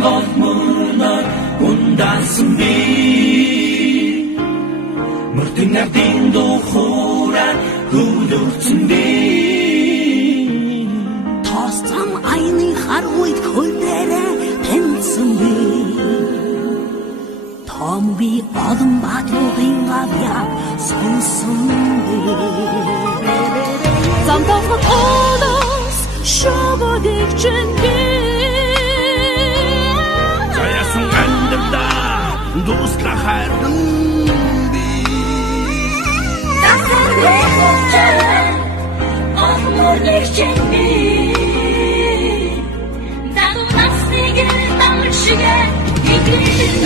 Монгол мөнөөр ундаасан би мөрдөн ардын духураар хөвлөрсөн би Тосцон айны хар үед хөлдөрөө тэнцсэн би Том би олон баатруудын гавья сонсон би Замтахад одос шогодог чэнби Заяасан андамда дуслах харин би Дасан дэхчэн Охмурных чэнби Заду насныгэ дамшигэ Игришин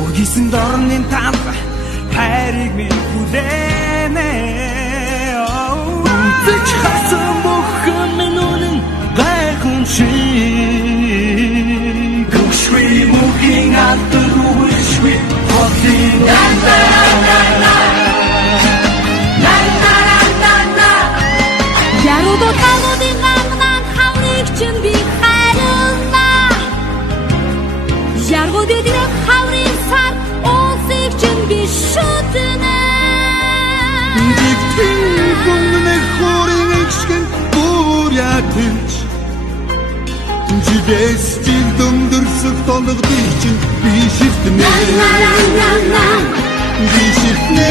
Үгийсэн дорны там хайрыг минь хүлээнэ Үтэж хасан бүхэн минь үнэн гайхам шиг Гүшгүй мөхийн атар үшгүй Хотын Ярудо талуудын гамнан хаврыг чинь би хайрлна Яргууд эдгэх хаврын сар Улсыг чинь би шүтнэ Дигтэн гүнэг хорын экшгэн бүр ятэлж Жидээс жил дөндөрсөх тоногдыг чинь би ширтнэ Би ширтнэ